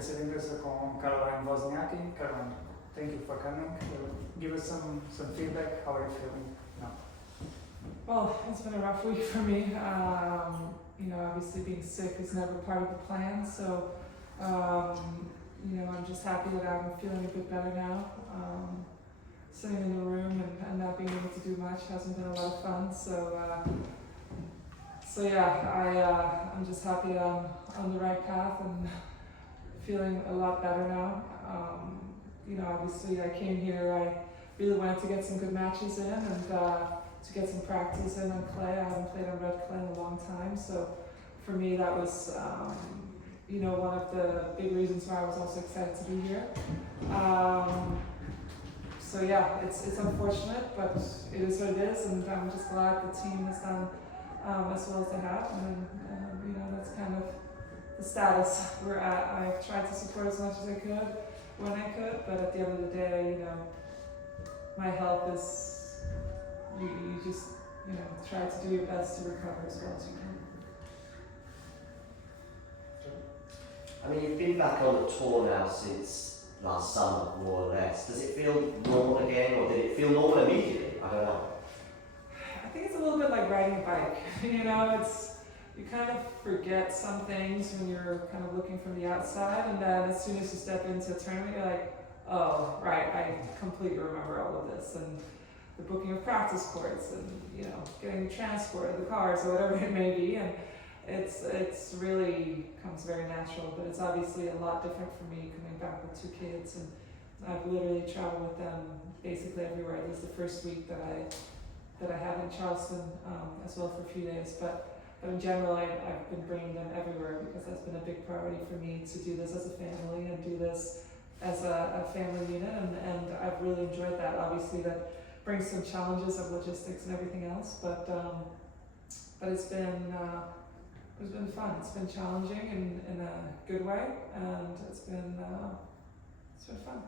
presidentes con Caroline Wozniacki. Caroline, thank you for coming. Give us some feedback. How are you feeling now? Well, it's been a rough week for me. Obviously being sick is never part of the plan, so I'm just happy that I'm feeling a bit better now. Sitting in the room and not being able to do much hasn't been a lot of fun, I'm just happy that I'm on the right path and feeling a lot better now. Obviously I came here, I really wanted to get some good matches in and to get some practice in on clay. I haven't played on red clay in a long time, so for me that was one of the big reasons why I was also excited to be here. It's unfortunate, but it is what it is, and I'm just glad the team has done as well as they have, and that's kind of the status we're at. I've tried to support as much as I could when I could, but at the end of the day, my health is, you just try to do your best to recover as well as you can. I mean, you've been back on the tour now since last summer, more or less. Does it feel normal again, or did it feel normal immediately? I don't know. I think it's a little bit like riding a bike. You kind of forget some things when you're kind of looking from the outside, and then as soon as you step into a tournament, you're like, oh, right, I completely remember all of this, and the booking of practice courts, and getting the transport, the cars, or whatever it may be, and it's really comes very natural. But it's obviously a lot different for me coming back with 2 kids, and I've literally traveled with them basically everywhere. This is the first week that I have in Charleston as well for a few days, but in general, I've been bringing them everywhere because that's been a big priority for me to do this as a family and do this as a family unit, and I've really enjoyed that. Obviously, that brings some challenges of logistics and everything else, but it's been fun. It's been challenging in a good way, and it's been fun.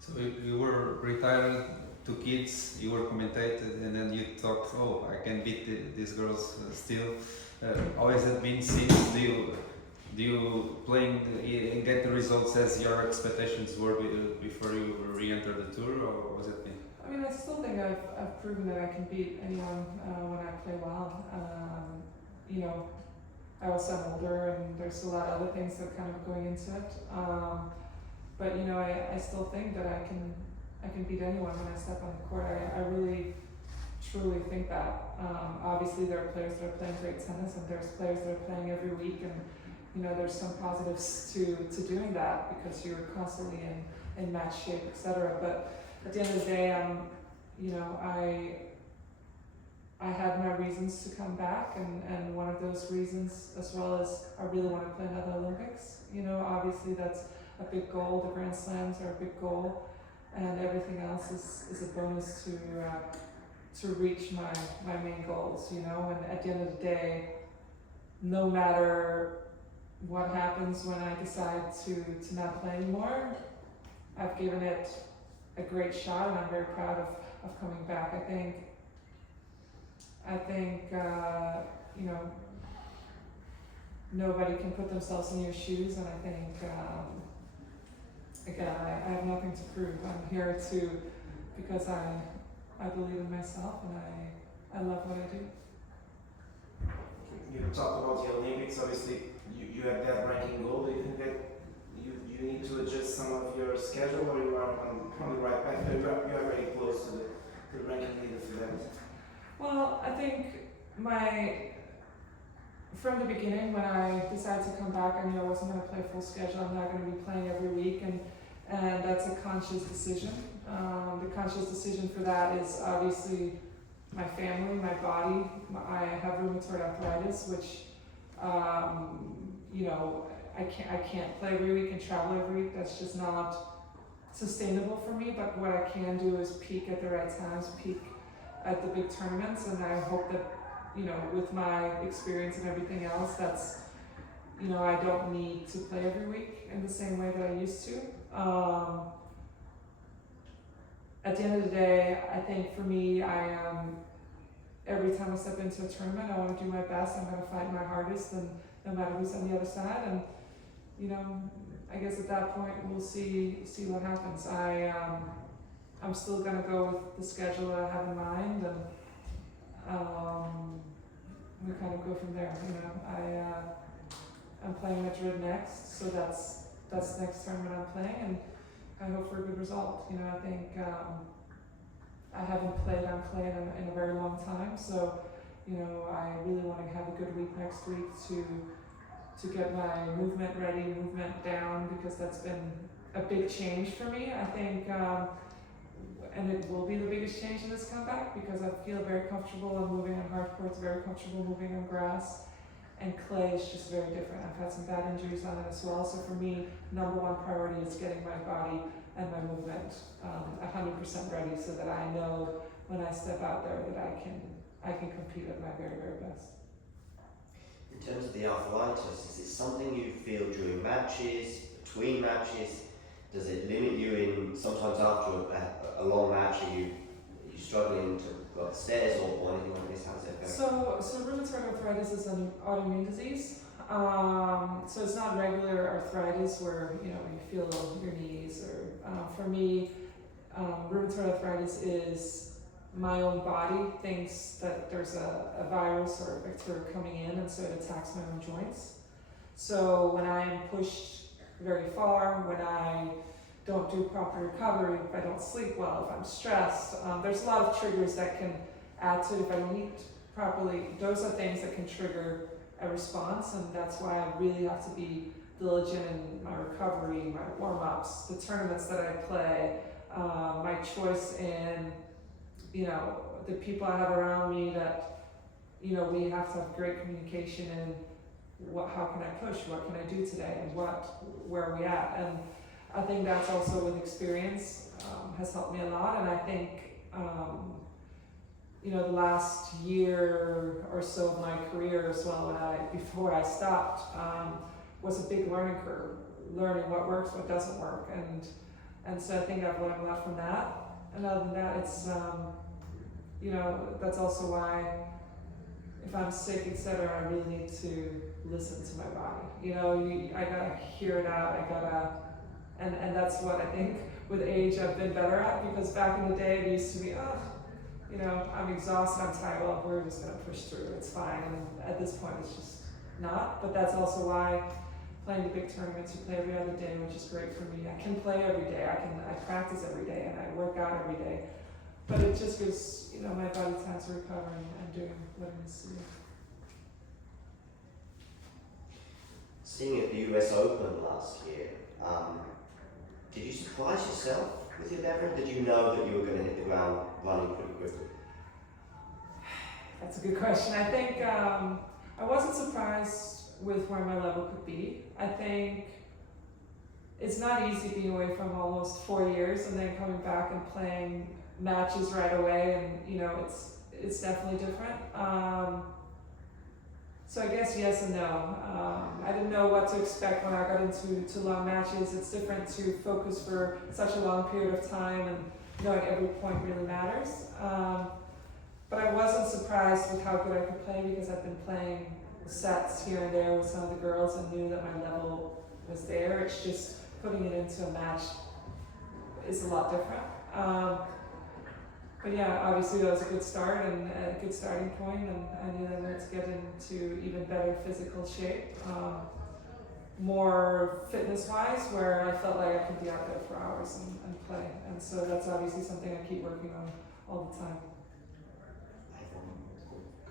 So you were retired, 2 kids, you were commentated, and then you thought, oh, I can beat these girls still. How has it been since? Do you playing and get the results as your expectations were before you re-entered the tour, or was it been? I mean, I still think I've proven that I can beat anyone when I play well. I also am older, and there's a lot of other things that are kind of going into it. But I still think that I can beat anyone when I step on the court. I really, truly think that. Obviously, there are players that are playing great tennis, and there's players that are playing every week, and there's some positives to doing that because you're constantly in match shape, etc. But at the end of the day, I had my reasons to come back, and one of those reasons, as well as I really want to play another Olympics. Obviously that's a big goal. The Grand Slams are a big goal, and everything else is a bonus to reach my main goals. And at the end of the day, no matter what happens when I decide to not play anymore, I've given it a great shot, and I'm very proud of coming back. I think nobody can put themselves in your shoes, and I think again, I have nothing to prove. I'm here because I believe in myself, and I love what I do. You talked about the Olympics. Obviously, you have that ranking goal. Do you think that you need to adjust some of your schedule, or you are on the right path? You are very close to the ranking leader for that. Well, I think from the beginning, when I decided to come back, I knew I wasn't going to play full schedule. I'm not going to be playing every week, and that's a conscious decision. The conscious decision for that is obviously my family, my body. I have rheumatoid arthritis, which I can't play every week and travel every week. That's just not sustainable for me. But what I can do is peak at the right times, peak at the big tournaments, and I hope that with my experience and everything else, that's I don't need to play every week in the same way that I used to. At the end of the day, I think for me, I am every time I step into a tournament, I want to do my best. I'm going to fight my hardest, and no matter who's on the other side. And you know, I guess at that point we'll see what happens. I'm still going to go with the schedule that I have in mind, and we kind of go from there. You know, I'm playing Madrid next, so that's the next tournament I'm playing, and I hope for a good result. You know, I think I haven't played on clay in a very long time, so you know, I really want to have a good week next week to get my movement ready, movement down, because that's been a big change for me. I think, and it will be the biggest change in this comeback, because I feel very comfortable on moving on hard courts, very comfortable moving on grass, and clay is just very different. I've had some bad injuries on it as well, so for me, number one priority is getting my body and my movement 100% ready, so that I know when I step out there that I can compete at my very, very best. In terms of the arthritis, is it something you feel during matches, between matches? Does it limit you in, sometimes after a long match, are you struggling to go upstairs or anything like this? How does it go? So rheumatoid arthritis is an autoimmune disease. So it's not regular arthritis where, you know, you feel your knees, or for me, rheumatoid arthritis is my own body thinks that there's a virus or a bacteria coming in, and so it attacks my own joints. So when I am pushed very far, when I don't do proper recovery, if I don't sleep well, if I'm stressed, there's a lot of triggers that can add to it. If I don't eat properly, those are things that can trigger a response, and that's why I really have to be diligent in my recovery, my warm-ups, the tournaments that I play, my choice in, you know, the people I have around me, that, you know, we have to have great communication in how can I push, what can I do today, and where are we at. And I think that's also with experience has helped me a lot. And I think, you know, the last year or so of my career as well, before I stopped, was a big learning curve, learning what works, what doesn't work. And so I think I've learned a lot from that. And other than that, it's, you know, that's also why if I'm sick, etc., I really need to listen to my body. You know, I gotta hear it out, and that's what I think with age I've been better at, because back in the day it used to be, oh, you know, I'm exhausted, I'm tired, well, we're just gonna push through, it's fine. And at this point it's just not, but that's also why playing the big tournaments, you play every other day, which is great for me. I can play every day, I practice every day, and I work out every day. But it just gives, you know, my body time to recover and doing what it needs to do. Seeing at the US Open last year, did you surprise yourself with your level? Did you know that you were going to hit the ground running pretty quickly? That's a good question. I think I wasn't surprised with where my level could be. I think it's not easy being away from almost 4 years and then coming back and playing matches right away, and you know, it's definitely different. So I guess yes and no. I didn't know what to expect when I got into long matches. It's different to focus for such a long period of time, and knowing every point really matters. But I wasn't surprised with how good I could play, because I've been playing sets here and there with some of the girls and knew that my level was there. It's just putting it into a match is a lot different. But yeah, obviously that was a good start and a good starting point, and I knew that I had to get into even better physical shape, more fitness-wise, where I felt like I could be out there for hours and play. And so that's obviously something I keep working on all the time.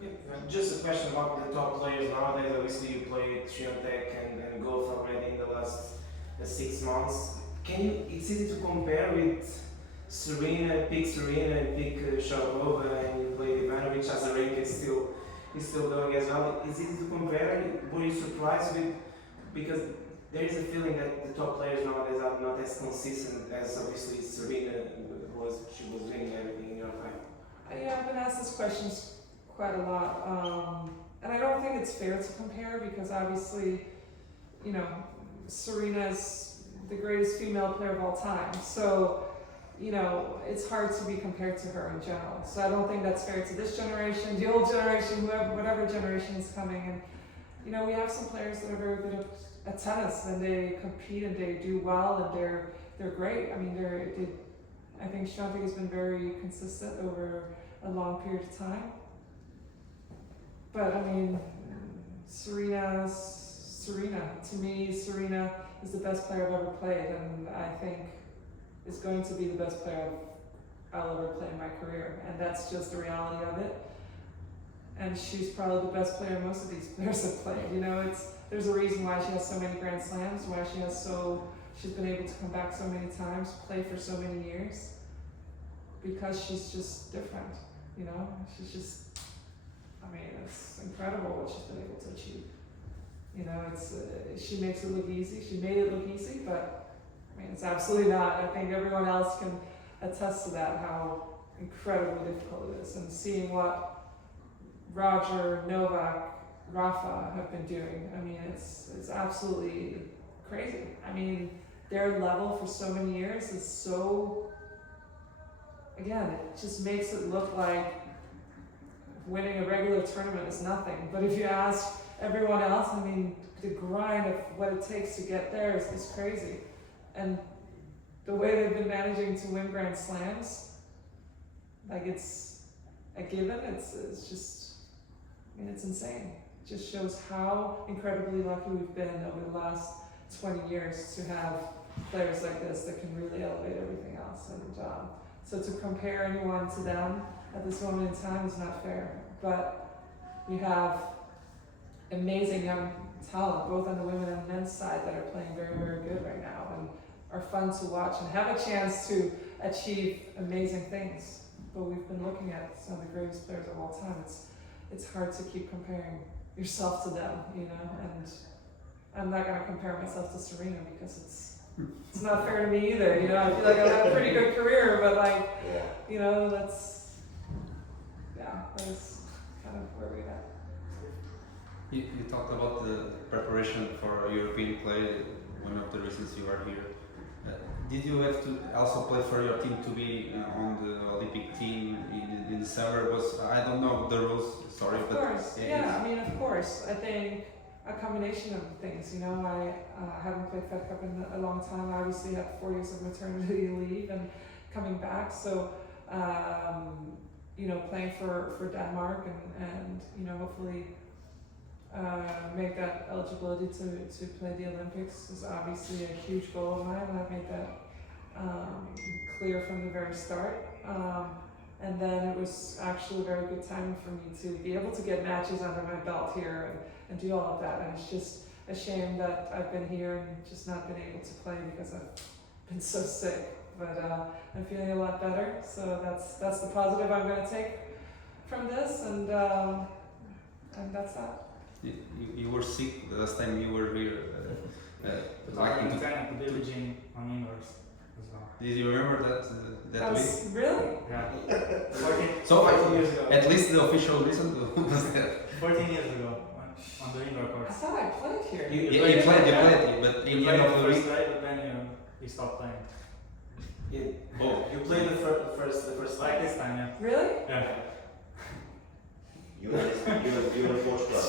Yeah, just a question about the top players nowadays. Obviously, you played Swiatek and golf already in the last 6 months. It's easy to compare with Serena, pick Sharapova, and you played Ivanovic. Azarenka is still going as well. Is it easy to compare? Were you surprised with, because there is a feeling that the top players nowadays are not as consistent as obviously Serena was. She was winning everything in your time. Yeah, I've been asked this question quite a lot, and I don't think it's fair to compare, because obviously, you know, Serena's the greatest female player of all time. So, you know, it's hard to be compared to her in general. So I don't think that's fair to this generation, the old generation, whoever, whatever generation is coming. And you know, we have some players that are very good at tennis, and they compete and they do well, and they're great. I mean, I think Swiatek has been very consistent over a long period of time. But I mean, Serena. To me, Serena is the best player I've ever played, and I think is going to be the best player I'll ever play in my career. And that's just the reality of it. And she's probably the best player most of these players have played. You know, there's a reason why she has so many Grand Slams, why she's been able to come back so many times, play for so many years, because she's just different. You know, she's just, I mean, it's incredible what she's been able to achieve. You know, she makes it look easy. She made it look easy, but I mean, it's absolutely not. I think everyone else can attest to that, how incredibly difficult it is. And seeing what Roger, Novak, Rafa have been doing, I mean, it's absolutely crazy. I mean, their level for so many years is so, again, it just makes it look like winning a regular tournament is nothing. But if you ask everyone else, I mean, the grind of what it takes to get there is crazy. And the way they've been managing to win Grand Slams, like it's a given, it's just, I mean, it's insane. It just shows how incredibly lucky we've been over the last 20 years to have players like this that can really elevate everything else. And so to compare anyone to them at this moment in time is not fair. But we have amazing young talent, both on the women and men's side, that are playing very, very good right now and are fun to watch and have a chance to achieve amazing things. But we've been looking at some of the greatest players of all time. It's hard to keep comparing yourself to them, you know, and I'm not going to compare myself to Serena because it's not fair to me either, you know. I feel like I have a pretty good career, but like, you know, that's kind of where we're at. You talked about the preparation for European play, one of the reasons you are here. Did you have to also play for your team to be on the Olympic team in the summer? I don't know the rules, sorry. Of course, yeah, I mean, of course. I think a combination of things, you know. I haven't played Fed Cup in a long time. I obviously had 4 years of maternity leave and coming back, so you know, playing for Denmark and you know, hopefully make that eligibility to play the Olympics is obviously a huge goal of mine, and I've made that clear from the very start. And then it was actually very good timing for me to be able to get matches under my belt here and do all of that. And it's just a shame that I've been here and just not been able to play because I've been so sick. But I'm feeling a lot better, so that's the positive I'm going to take from this, and that's that. You were sick the last time you were here. Like in time, Billie Jean on indoors as well. Did you remember that week? Really? Yeah. 14 So years ago. at least the official reason was that. 14 years ago on the indoor I courts. thought I played here. You played, but in the end of the week. First day, but then you stopped playing. You played the first Like this time, yeah. Really? Yeah. You were in Portugal.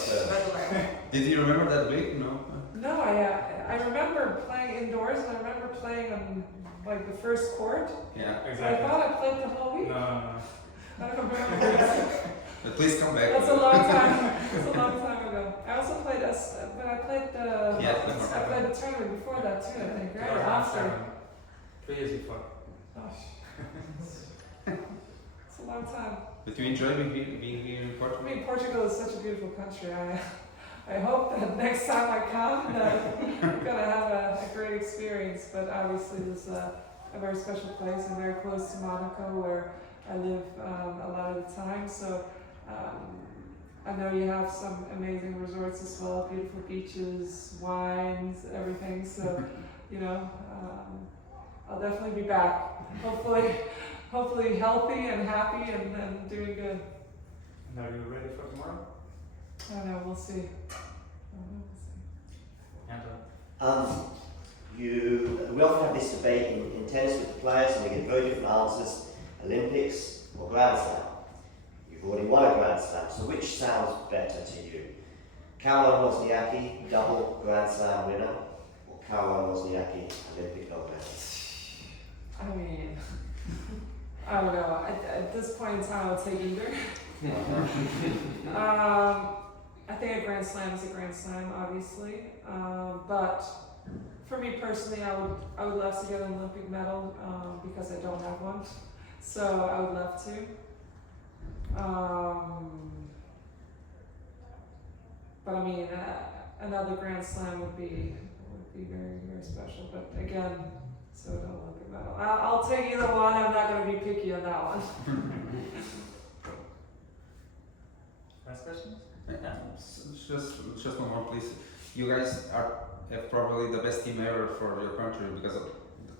Did you remember that week? No. No, I remember playing indoors, and I remember playing on like the first court. Yeah. I Exactly. thought I played the whole week. No. I don't remember. But please come back. That's a long time. That's a long time ago. I also played but I played Yeah. I played the tournament before that too. I think, right? Or after. 3 years before. Gosh. It's a long time. But you enjoy being here in I Portugal? mean, Portugal is such a beautiful country. I hope that next time I come, that I'm gonna have a great experience. But obviously, this is a very special place. I'm very close to Monaco, where I live a lot of the time. So I know you have some amazing resorts as well, beautiful beaches, wines, everything. So you know, I'll definitely be back. Hopefully healthy and happy and doing good. And are you ready for tomorrow? I don't know, we'll see. Anton? We often have this debate in tennis with the players, and we get very different answers: Olympics or Grand Slam. You've already won a Grand Slam, so which sounds better to you? Caroline Wozniacki, double Grand Slam winner, or Caroline Wozniacki, Olympic gold medalist? I mean, I don't know. At this point in time, I'll take either. I think a Grand Slam is a Grand Slam, obviously. But for me personally, I would love to get an Olympic medal because I don't have one. So I would love to. But I mean, another Grand Slam would be very, very special. But again, so an Olympic medal. I'll take either one. I'm not going to be picky on that one. Last questions? Just one more, please. You guys have probably the best team ever for your country because of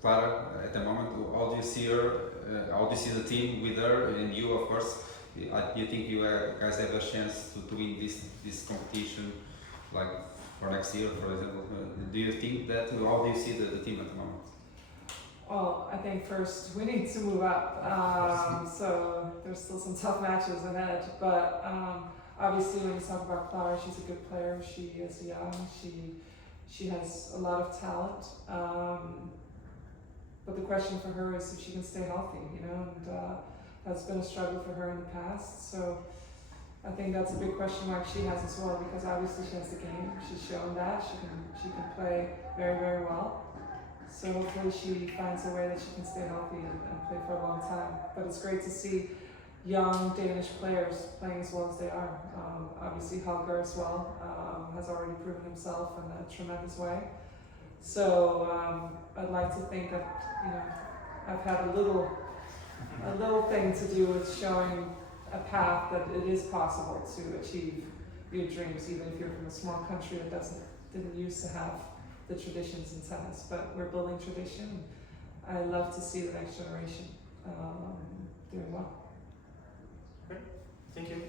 Clara at the moment. How do you see her? How do you see the team with her and you, of course? Do you think you guys have a chance to win this competition, like for next year, for example? Do you think that? How do you see the team at the moment? Well, I think first we need to move up. So there's still some tough matches ahead. But obviously, when you talk about Clara, she's a good player. She is young. She has a lot of talent. But the question for her is if she can stay healthy, you know, and that's been a struggle for her in the past. So I think that's a big question mark she has as well, because obviously she has the game. She's shown that she can play very, very well. So hopefully she finds a way that she can stay healthy and play for a long time. But it's great to see young Danish players playing as well as they are. Obviously Helger as well has already proven himself in a tremendous way. So I'd like to think that, you know, I've had a little thing to do with showing a path that it is possible to achieve your dreams, even if you're from a small country that didn't used to have the traditions in tennis. But we're building tradition. I love to see the next generation doing well. Thank you.